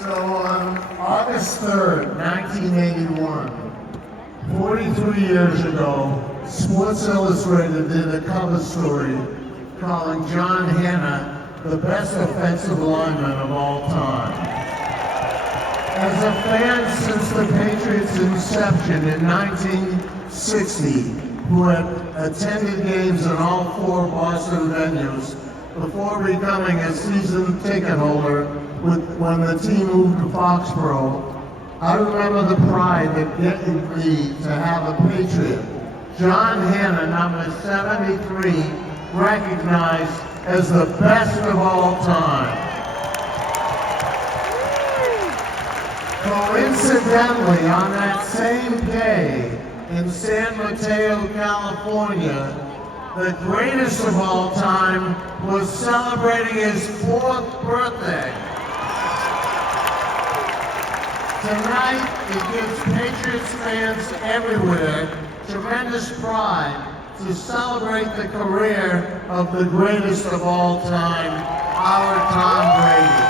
So on August 3rd, 1981, 43 years ago, Sports Illustrated did a cover story calling John Hannah the best offensive lineman of all time. As a fan since the Patriots' inception in 1960, who had attended games in all four Boston venues before becoming a season ticket holder when the team moved to Foxborough, I remember the pride that gave me to have a Patriot, John Hannah, number 73, recognized as the best of all time. Coincidentally, on that same day in San Mateo, California, the greatest of all time was celebrating his 4th birthday. Tonight, it gives Patriots fans everywhere tremendous pride to celebrate the career of the greatest of all time, our Tom Brady.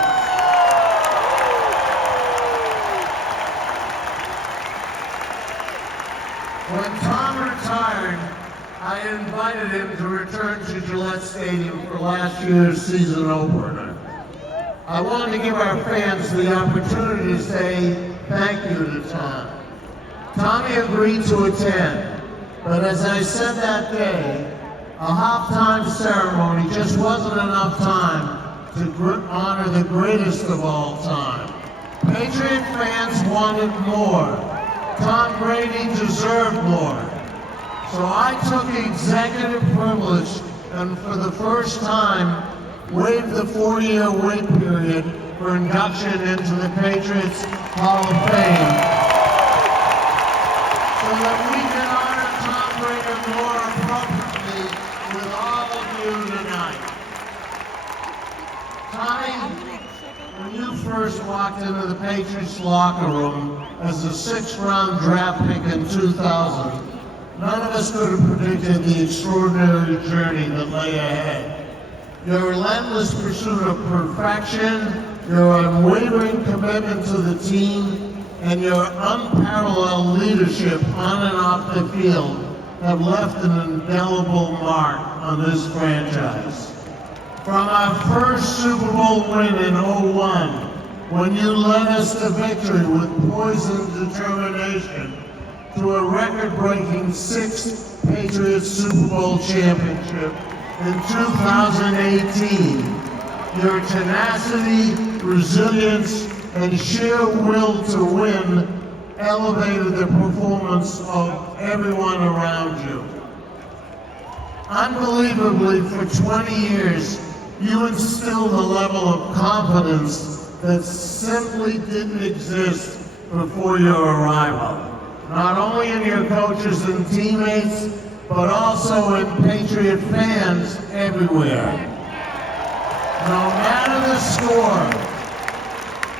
When Tom retired, I invited him to return to Gillette Stadium for last year's season opener. I wanted to give our fans the opportunity to say thank you to Tom. Tommy agreed to attend, but as I said that day, a halftime ceremony just wasn't enough time to honor the greatest of all time. Patriot fans wanted more. Tom Brady deserved more. So I took executive privilege and for the first time waived the 4-year wait period for induction into the Patriots Hall of Fame so that we can honor Tom Brady more appropriately with all of you tonight. Tommy, when you first walked into the Patriots locker room as a 6th-round draft pick in 2000, none of us could have predicted the extraordinary journey that lay ahead. Your relentless pursuit of perfection, your unwavering commitment to the team, and your unparalleled leadership on and off the field have left an indelible mark on this franchise. From our first Super Bowl win in '01, when you led us to victory with poise and determination, to a record-breaking 6th Patriots Super Bowl championship in 2018, your tenacity, resilience, and sheer will to win elevated the performance of everyone around you. Unbelievably, for 20 years, you instilled a level of confidence that simply didn't exist before your arrival. Not only in your coaches and teammates, but also in Patriot fans everywhere. No matter the score,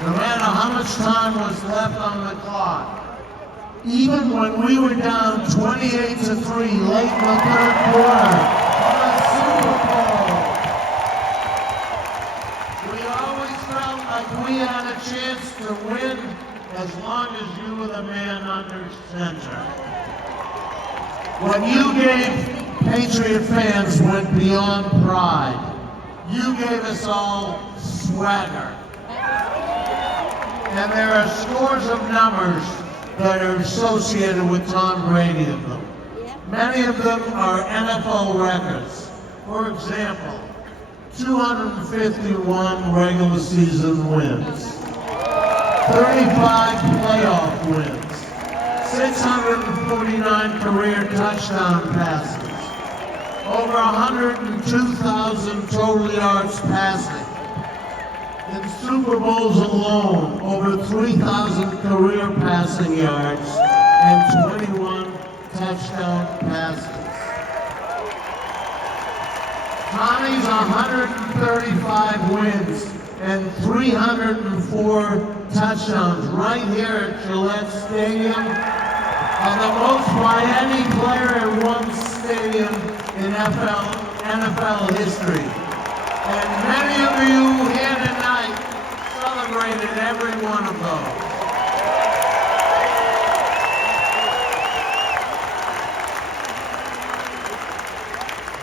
no matter how much time was left on the clock, even when we were down 28-3 late in the 3rd quarter of the Super Bowl, we always felt like we had a chance to win as long as you were the man under center. What you gave Patriot fans went beyond pride. You gave us all swagger. And there are scores of numbers that are associated with Tom Brady of them. Many of them are NFL records. For example, 251 regular season wins, 35 playoff wins, 649 career touchdown passes, over 102,000 total yards passing. In Super Bowls alone, over 3,000 career passing yards and 21 touchdown passes. Tommy's 135 wins and 304 touchdowns right here at Gillette Stadium are the most by any player in one stadium in NFL history. And many of you here tonight celebrated celebrated every one of those.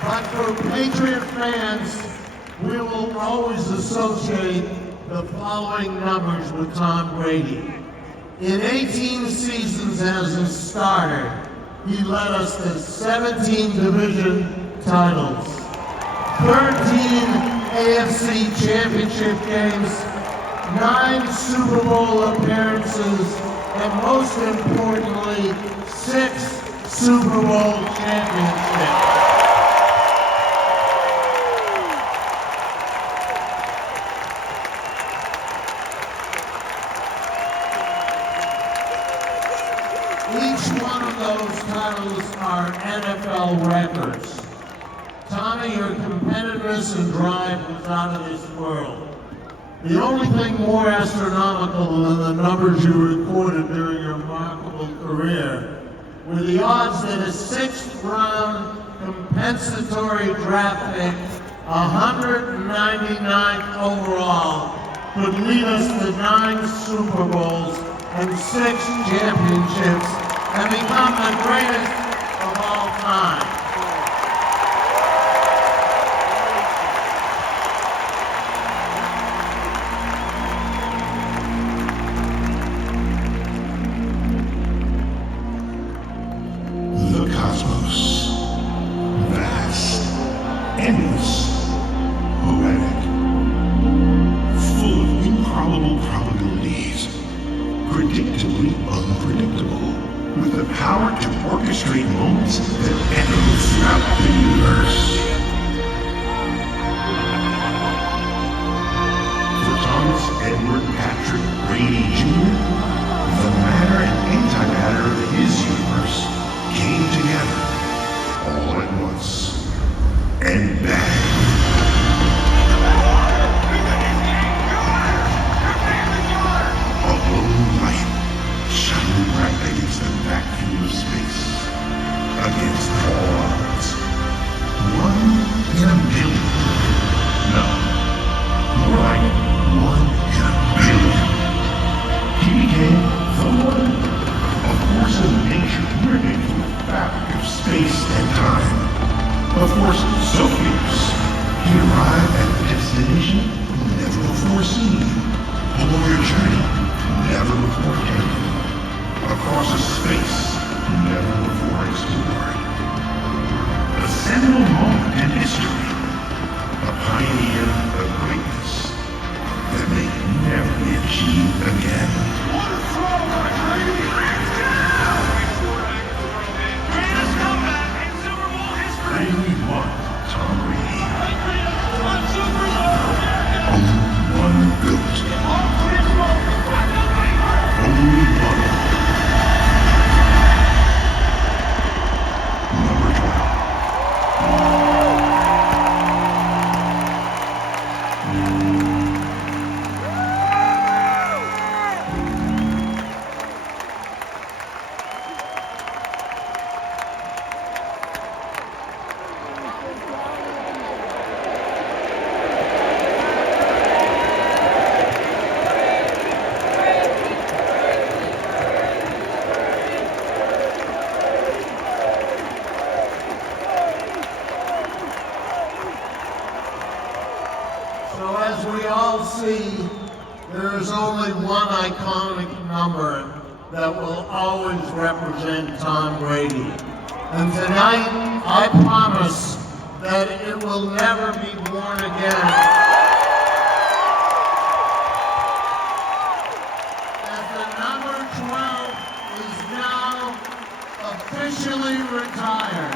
But for Patriot fans, we will always associate the following numbers with Tom Brady. In 18 seasons as a starter, he led us to 17 division titles, 13 AFC championship games, 9 Super Bowl appearances, and most importantly, 6 Super Bowl championships. Each one of those titles are NFL records. Tommy, your competitiveness and drive was out of this world. The only thing more astronomical than the numbers you recorded during your remarkable career were the odds that a 6th round compensatory draft pick, 199th overall, could lead us to 9 Super Bowls and 6 championships and become the greatest of all time. The cosmos, vast, endless, poetic, full of improbable probabilities, predictably unpredictable, with the power to orchestrate moments that echo throughout the universe. For Thomas Edward Patrick Brady Jr., the matter and antimatter of his universe came together all at once. And bang! A lone light shining bright against the vacuum of space, against all odds. 1 in a million. No, more like 1 in a billion. He became the one, a force of nature ripping through the fabric of space and time. A force so fierce, he arrived at a destination never before seen, along a journey never before taken, across a space never before explored. A seminal moment in history, a pioneer of greatness that may never be achieved again. What a throw, Brady! Greatest comeback in Super Bowl history! Only one Tom Brady. One Super Bowl! Only one GOAT. Only one. Number 12. So as we all see, there is only one iconic number that will always represent Tom Brady. And tonight, I promise that it will never be worn again. As the number 12 is now officially retired.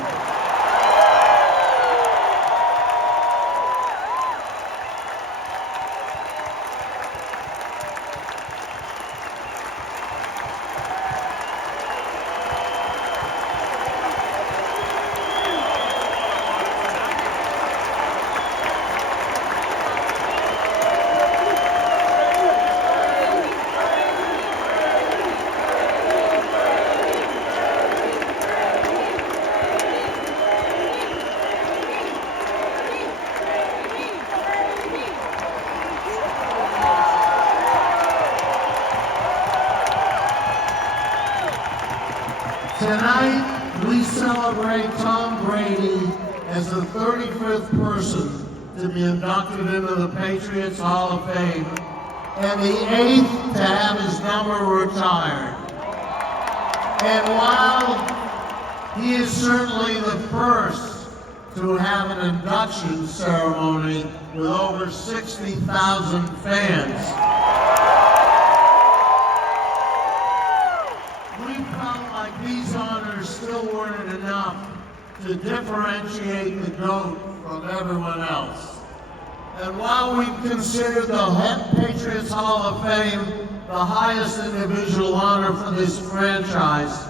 Tonight, we celebrate Tom Brady as the 35th person to be inducted into the Patriots Hall of Fame and the 8th to have his number retired. And while he is certainly the first to have an induction ceremony with over 60,000 fans, we felt like these honors still weren't enough to differentiate the GOAT from everyone else. And while we consider the Patriots Hall of Fame the highest individual honor for this franchise,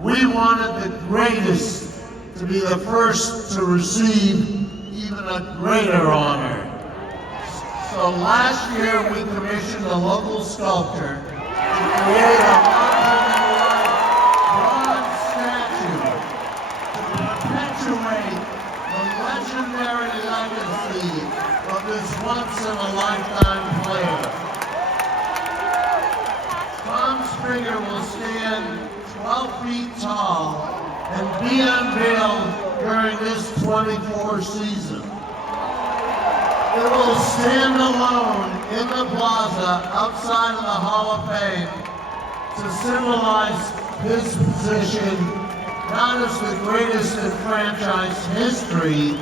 we wanted the greatest to be the first to receive even a greater honor. So last year we commissioned a local sculptor to create a monument-like bronze statue to perpetuate the legendary legacy of this once-in-a-lifetime player. Tom's figure will stand 12 feet tall and be unveiled during this 24 season. It will stand alone in the plaza outside of the Hall of Fame to symbolize his position not as the greatest in franchise history,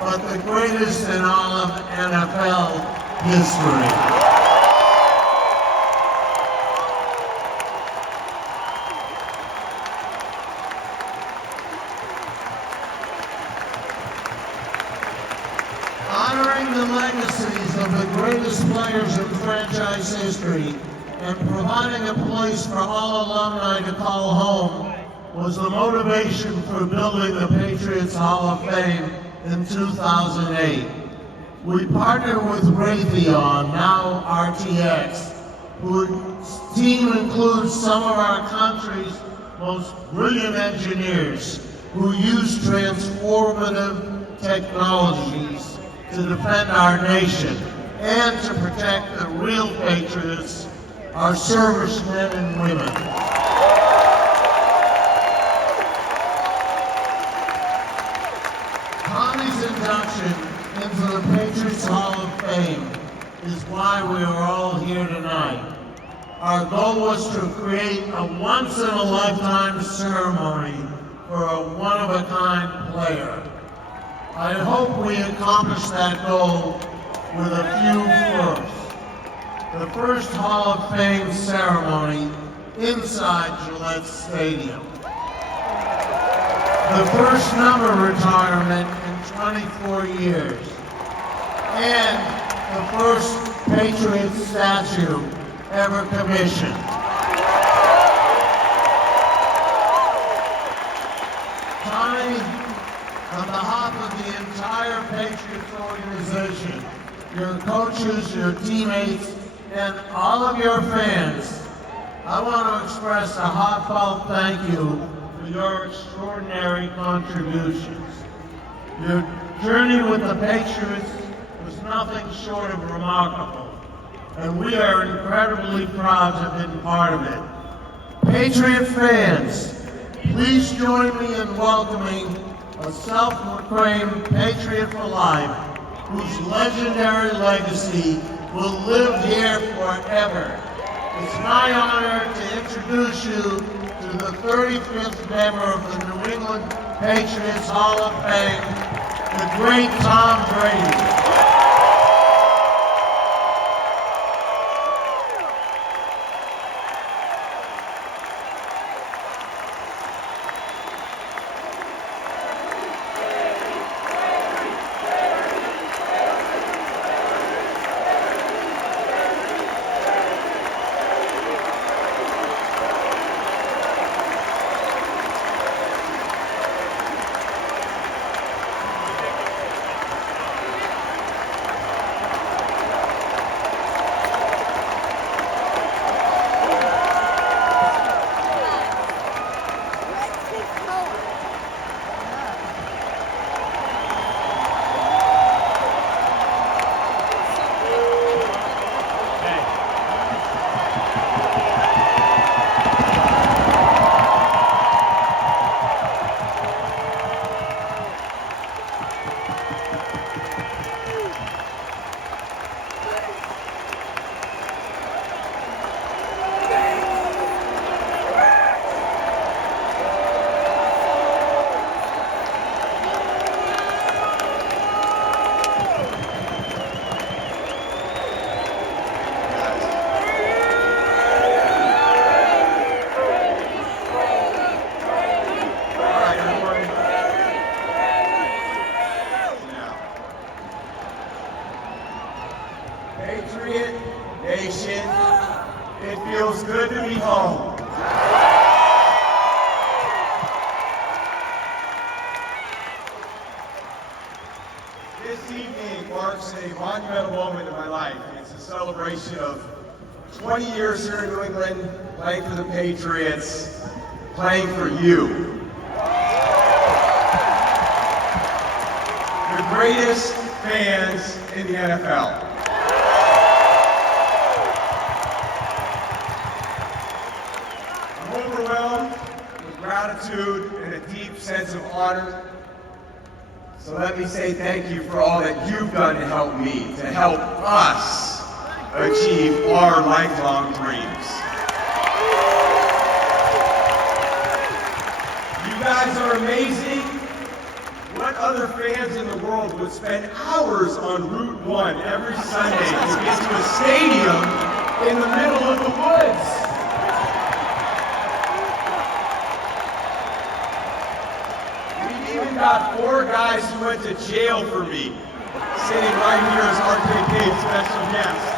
but the greatest in all of NFL history. Honoring the legacies of the greatest players in franchise history and providing a place for all alumni to call home was the motivation for building the Patriots Hall of Fame in 2008. We partnered with Raytheon, now RTX, whose team includes some of our country's most brilliant engineers who use transformative technologies to defend our nation and to protect the real patriots, our servicemen and women. Tommy's induction into the Patriots Hall of Fame is why we are all here tonight. Our goal was to create a once-in-a-lifetime ceremony for a one-of-a-kind player. I hope we accomplish that goal with a few firsts. The first Hall of Fame ceremony inside Gillette Stadium. The first number retirement in 24 years. And the first Patriots statue ever commissioned. Tommy, on behalf of the entire Patriots organization, your coaches, your teammates, and all of your fans, I want to express a heartfelt thank you for your extraordinary contributions. Your journey with the Patriots was nothing short of remarkable, and we are incredibly proud to have been part of it. Patriot fans, please join me in welcoming a self-proclaimed Patriot for life, whose legendary legacy will live here forever. It's my honor to introduce you to the 35th member of the New England Patriots Hall of Fame, the great Tom Brady. It feels good to be home. This evening marks a monumental moment in my life. It's a celebration of 20 years here in New England, playing for the Patriots, playing for you. The greatest fans in the NFL. I'm overwhelmed with gratitude and a deep sense of honor. So let me say thank you for all that you've done to help me, to help us achieve our lifelong dreams. You guys are amazing. What other fans in the world would spend hours on Route 1 every Sunday to get to a stadium in the middle of the woods? We even got 4 guys who went to jail for me, sitting right here as RKK special guests.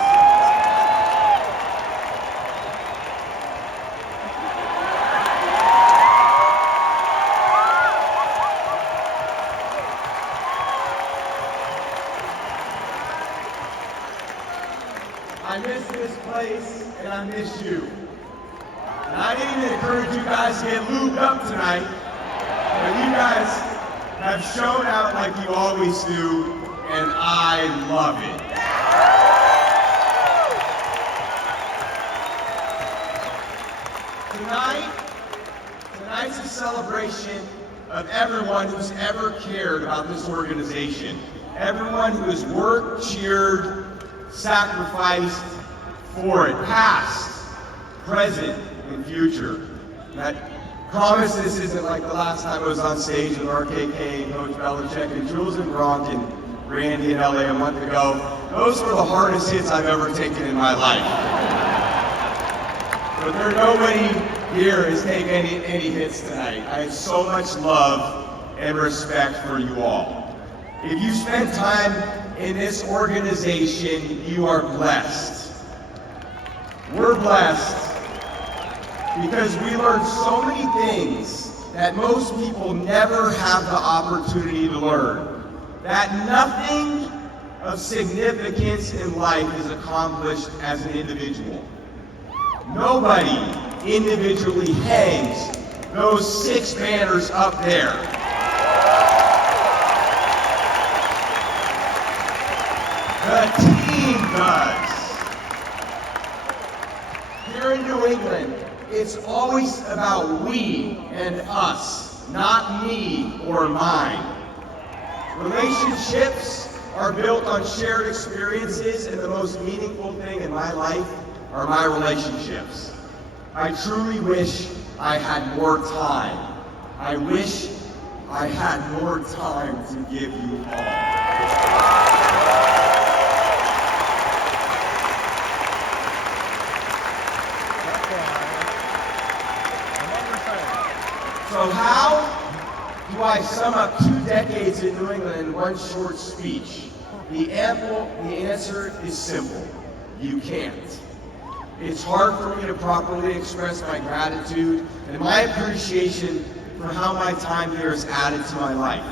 I miss this place, and I miss you. And I didn't even encourage you guys to get lubed up tonight, but you guys have shown out like you always do, and I love it. Tonight's a celebration of everyone who's ever cared about this organization. Everyone who has worked, cheered, sacrificed for it, past, present, and future. And I promise this isn't like the last time I was on stage with RKK and Coach Belichick and Jules and Gronk and Randy in LA a month ago. Those were the hardest hits I've ever taken in my life. But there's nobody here has taken any hits tonight. I have so much love and respect for you all. If you spend time in this organization, you are blessed. We're blessed because we learn so many things that most people never have the opportunity to learn. That nothing of significance in life is accomplished as an individual. Nobody individually hangs those 6 banners up there. The team does. Here in New England, it's always about we and us, not me or mine. Relationships are built on shared experiences, and the most meaningful thing in my life are my relationships. I truly wish I had more time. I wish I had more time to give you all. So how do I sum up 2 decades in New England in one short speech? The answer is simple. You can't. It's hard for me to properly express my gratitude and my appreciation for how my time here has added to my life.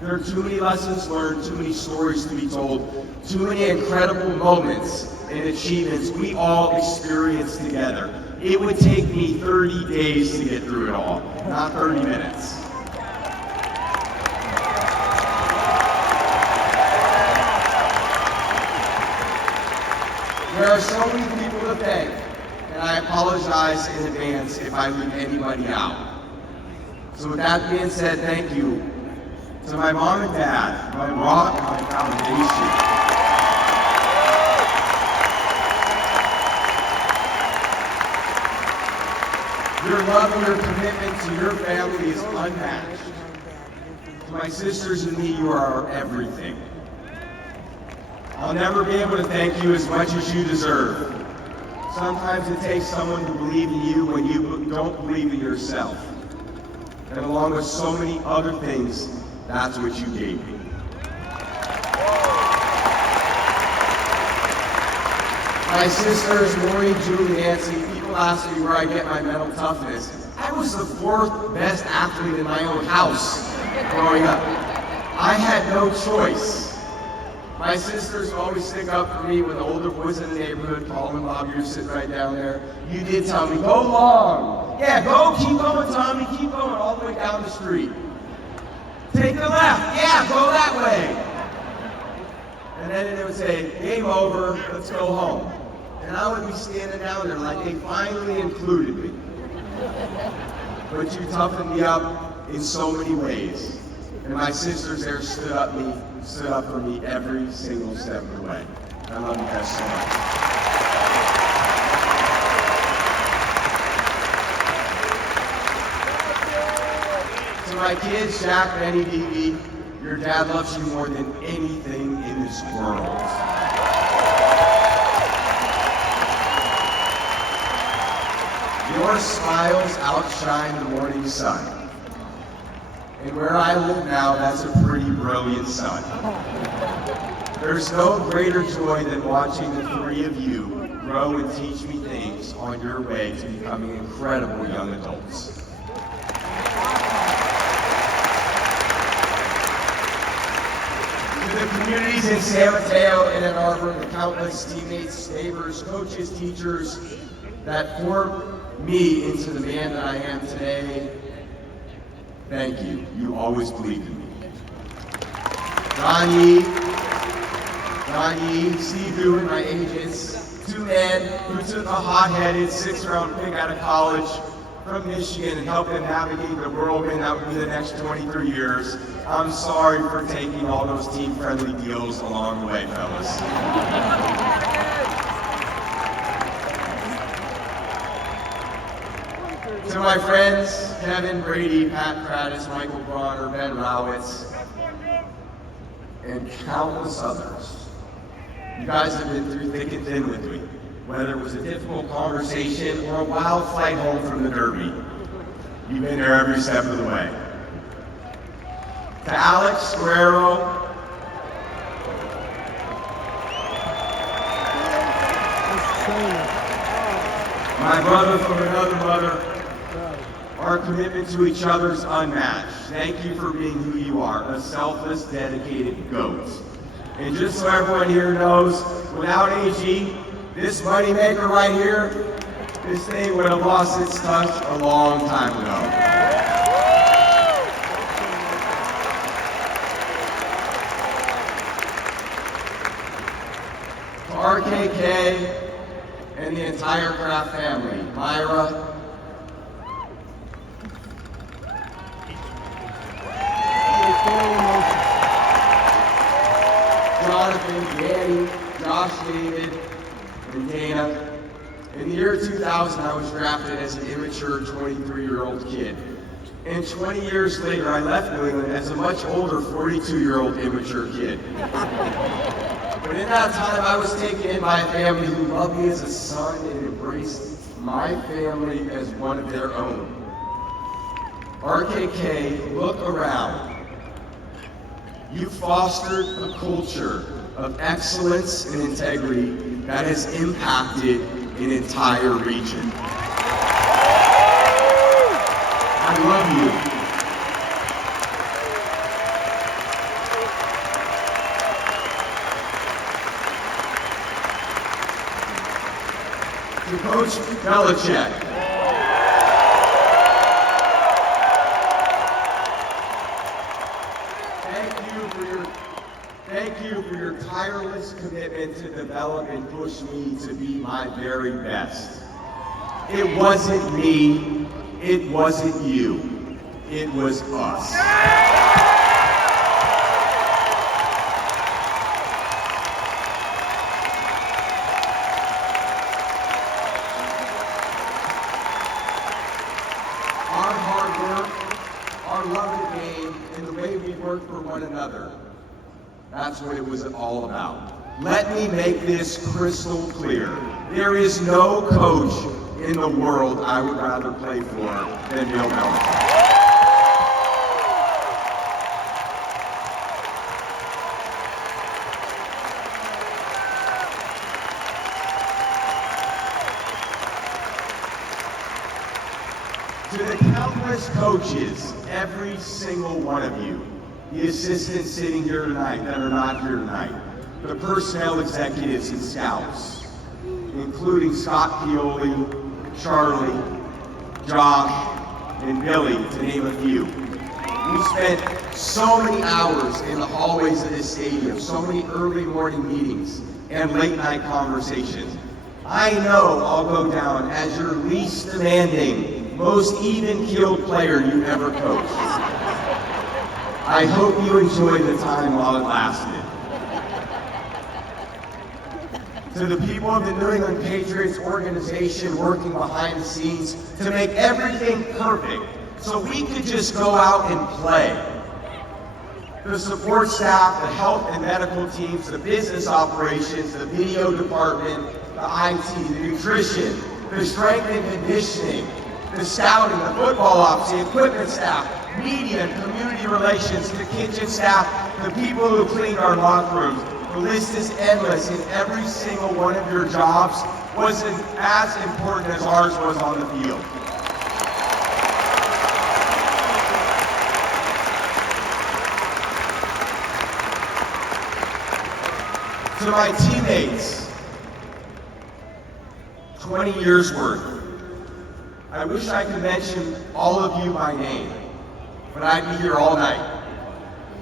There are too many lessons learned, too many stories to be told, too many incredible moments and achievements we all experienced together. It would take me 30 days to get through it all, not 30 minutes. There are so many people to thank, and I apologize in advance if I leave anybody out. So with that being said, thank you to my mom and dad, my rock and my foundation. Your love and your commitment to your family is unmatched. To my sisters and me, you are everything. I'll never be able to thank you as much as you deserve. Sometimes it takes someone to believe in you when you don't believe in yourself. And along with so many other things, that's what you gave me. My my sisters, Maureen, Julie, Nancy, people ask me where I get my mental toughness. I was the fourth best athlete in my own house growing up. I had no choice. My sisters always stick up for me when the older boys in the neighborhood, Paul and Bob, you're sitting right down there. You did tell me, go long. Yeah, go, keep going, Tommy, keep going all the way down the street. Take the left. Yeah, go that way. And then they would say, game over, let's go home. And I would be standing down there like they finally included me. But you toughened me up in so many ways. And my sisters there stood up for me every single step of the way. I love you guys so much. To my kids, Jack, Benny, Dee, your dad loves you more than anything in this world. Your smiles outshine the morning sun. And where I live now, that's a pretty brilliant sun. There's no greater joy than watching the three of you grow and teach me things on your way to becoming incredible young adults. To the communities in San Mateo and Ann Arbor, the countless teammates, neighbors, coaches, teachers that formed me into the man that I am today, thank you. You always believed in me. Don Yee, Steve Dewey, my agents, two men who took a hot-headed 6th-round pick out of college from Michigan and helped them navigate the whirlwind that would be the next 23 years. I'm sorry for taking all those team-friendly deals along the way, fellas. To my friends, Kevin, Brady, Pat Prattis, Michael Bronner, Ben Rowitz, and countless others. You guys have been through thick and thin with me, whether it was a difficult conversation or a wild flight home from the Derby. You've been there every step of the way. To Alex Guerrero, my brother from another mother, our commitment to each other is unmatched. Thank you for being who you are, a selfless, dedicated GOAT. And just so everyone here knows, without AG, this moneymaker right here, this thing would have lost its touch a long time ago. To RKK and the entire Kraft family, Myra, Jonathan, Danny, Josh, David, and Dana. In the year 2000, I was drafted as an immature 23-year-old kid. And 20 years later, I left New England as a much older 42-year-old immature kid. But in that time, I was taken in by a family who loved me as a son and embraced my family as one of their own. RKK, look around. You fostered a culture of excellence and integrity that has impacted an entire region. I love you. To Coach Belichick, thank you for your tireless commitment to develop and push me to be my very best. It wasn't me, it wasn't you, it was us. Our hard work, our love of the game, and the way we work for one another. That's what it was all about. Let me make this crystal clear. There is no coach in the world I would rather play for than Bill Belichick. To the countless coaches, every single one of you, the assistants sitting here tonight that are not here tonight, the personnel executives and scouts, including Scott Pioli, Charlie, Josh, and Billy, to name a few. We spent so many hours in the hallways of this stadium, so many early morning meetings and late night conversations. I know I'll go down as your least demanding, most even-keeled player you ever coached. I hope you enjoyed the time while it lasted. To the people of the New England Patriots organization working behind the scenes to make everything perfect so we could just go out and play. The support staff, the health and medical teams, the business operations, the video department, the IT, the nutrition, the strength and conditioning, the scouting, the football ops, the equipment staff, media and community relations, the kitchen staff, the people who cleaned our locker rooms. The list is endless, and every single one of your jobs was as important as ours was on the field. To my teammates, 20 years worth. I wish I could mention all of you by name, but I'd be here all night.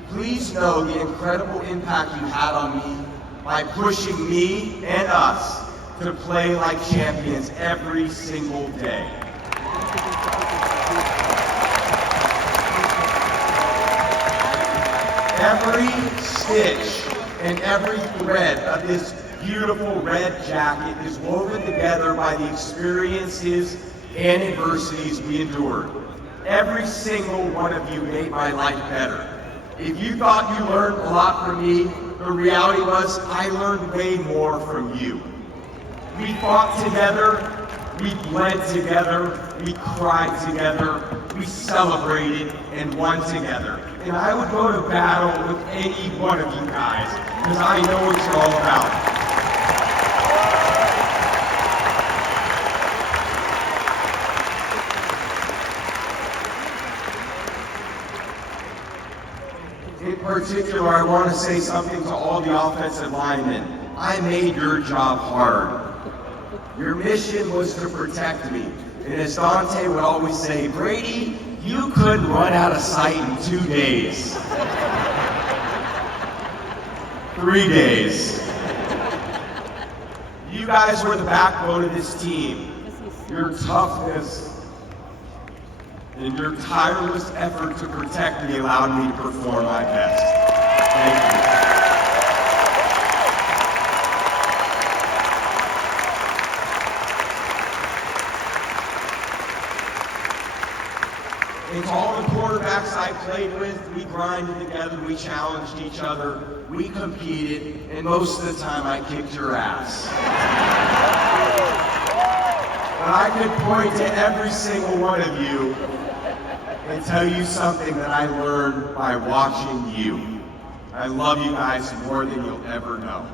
Please know the incredible impact you had on me by pushing me and us to play like champions every single day. Every stitch and every thread of this beautiful red jacket is woven together by the experiences and adversities we endured. Every single one of you made my life better. If you thought you learned a lot from me, the reality was I learned way more from you. We fought together, we bled together, we cried together, we celebrated and won together. And I would go to battle with any one of you guys, because I know what you're all about. In particular, I want to say something to all the offensive linemen. I made your job hard. Your mission was to protect me. And as Dante would always say, Brady, you couldn't run out of sight in 2 days. 3 days. You guys were the backbone of this team. Your toughness and your tireless effort to protect me allowed me to perform my best. Thank you. And to all the quarterbacks I played with, we grinded together, we challenged each other, we competed, and most of the time I kicked your ass. But I could point to every single one of you and tell you something that I learned by watching you. I love you guys more than you'll ever know.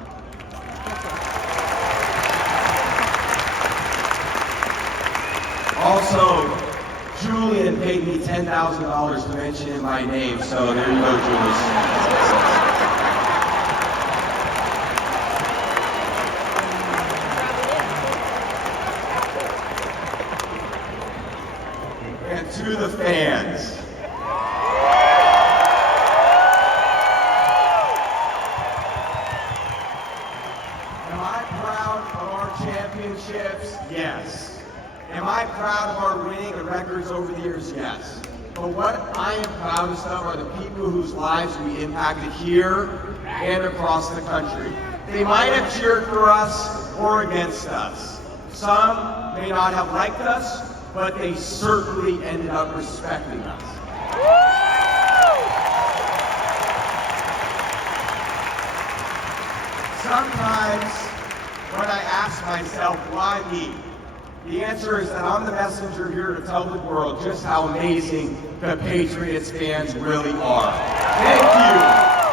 Also, Julian paid me $10,000 to mention in my name, so there you go, Julius. And to the fans. Am I proud of our championships? Yes. Am I proud of our winning and records over the years? Yes. But what I am proudest of are the people whose lives we impacted here and across the country. They might have cheered for us or against us. Some may not have liked us, but they certainly ended up respecting us. Sometimes when I ask myself, why me? The answer is that I'm the messenger here to tell the world just how amazing the Patriots fans really are. Thank you.